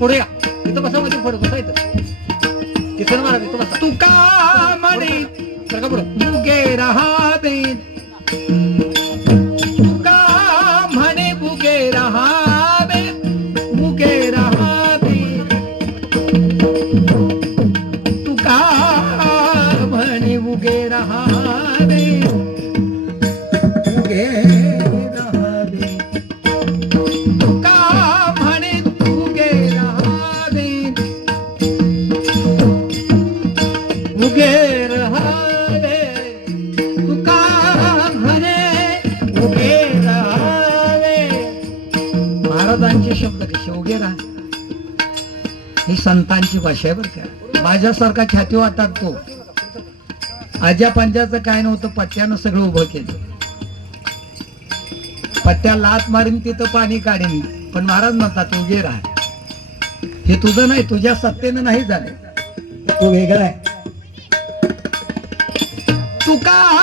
पुढे या. इथं बसा मध्ये पुढे बसा इथं. किसन महाराज इथं बसा. तुका म्हणे? सरका पुढं? बुगे रहावे महाराजांचे शब्द कसे उगे ही संतांची भाषा आहे बरं का. माझ्यासारखा ख्याती वाटतात तो. आज्या पंजाचं काय नव्हतं पट्ट्यानं सगळं उभं केलं. पट्ट्या लात मारीन तिथं पाणी काढीन. पण महाराज म्हणतात उगे राहा. हे तुझं नाही तुझ्या सत्तेनं नाही झालं तू वेगळा आहे. तुका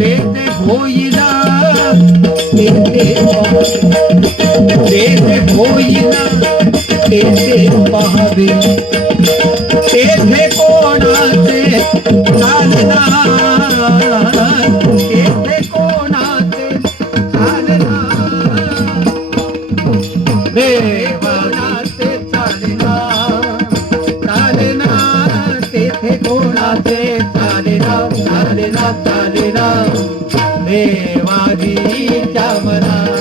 तेथे होईना तेथे तेथे होईना तेथे पहावे. तेथे कोणाचे चालना चालना चालना देवाजीच्या मना